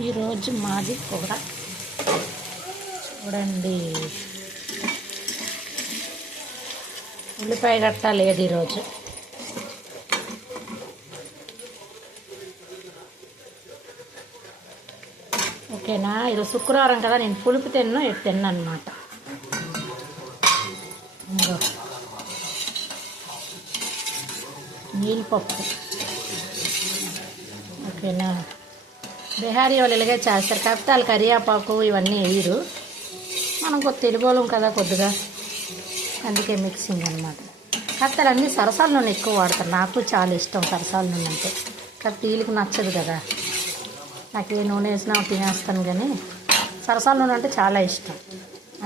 ఈరోజు మాది కూర చూడండి. ఉల్లిపాయ గట్ట లేదు ఈరోజు. ఓకేనా? ఈరోజు శుక్రవారం కదా, నేను పులుపు తిన్నాను అనమాట. నీళ్ళపప్పు. ఓకేనా? బిహారీ వాళ్ళు ఇలాగే చేస్తారు, కాకపోతే వాళ్ళు కరివేపాకు ఇవన్నీ వేయరు. మనం తెలుగు వాళ్ళం కదా కొద్దిగా, అందుకే మిక్సింగ్ అనమాట. కాకపోతే అన్నీ సరసాల నూనె ఎక్కువ వాడతారు. నాకు చాలా ఇష్టం సరసాల నూనె అంటే, కాకపోతే వీళ్ళకి నచ్చదు కదా. నాకు ఏ నూనె వేసినా తినేస్తాను, కానీ సరసాల నూనె అంటే చాలా ఇష్టం.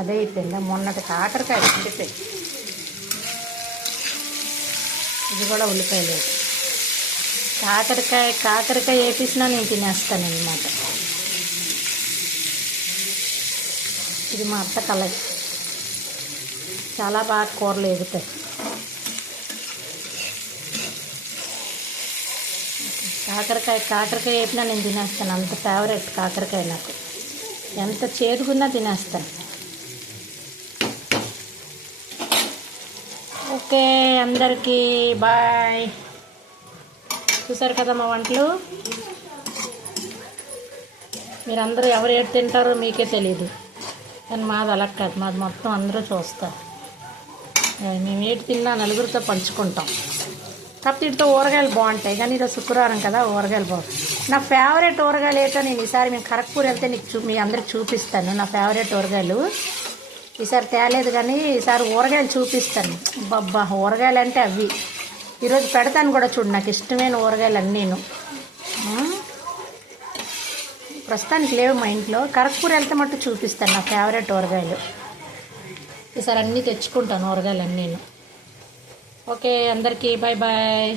అదే అయిపోయిందా మొన్నటి కాకరకాయ ఉల్లిపాయ, ఇది కూడా ఉల్లిపాయ లేదు. కాకరకాయ వేపించినా నేను తినేస్తాను అన్నమాట. ఇది మా అత్త కలర్, చాలా బాగా కూరలు ఎగుతాయి. కాకరకాయ వేపినా నేను తినేస్తాను, అంత ఫేవరెట్ కాకరకాయ నాకు. ఎంత చేదుకున్నా తినేస్తాను. ఓకే, అందరికీ బాయ్. చూసారు కదా మా వంటలు. మీరందరూ ఎవరు ఏడు తింటారో మీకే తెలీదు, కానీ మాది అలా కాదు. మాది మొత్తం అందరూ చూస్తారు. మేము ఏటి తిన్నా నలుగురితో పంచుకుంటాం. కాకపోతే వీటితో ఊరగాయలు బాగుంటాయి, కానీ ఈరోజు శుక్రవారం కదా, ఊరగాయలు బాగుంటాయి. నా ఫేవరెట్ ఊరగాయలు ఏంటో నేను ఈసారి మేము ఖరగ్పూర్ వెళ్తే మీ అందరికి చూపిస్తాను. నా ఫేవరెట్ ఊరగాయలు ఈసారి తేలేదు, కానీ ఈసారి ఊరగాయలు చూపిస్తాను. బాబ్బా, ఊరగాయలు అంటే అవి ఈరోజు పెడతాను కూడా. చూడు, నాకు ఇష్టమైన ఊరగాయలు అన్నీ నేను ప్రస్తుతానికి లేవు మా ఇంట్లో. ఖరగ్పూర్ వెళ్తే మట్టు చూపిస్తాను నా ఫేవరెట్ ఊరగాయలు. ఈసారి అన్నీ తెచ్చుకుంటాను ఊరగాయలు అన్నీ నేను. ఓకే, అందరికీ బాయ్ బాయ్.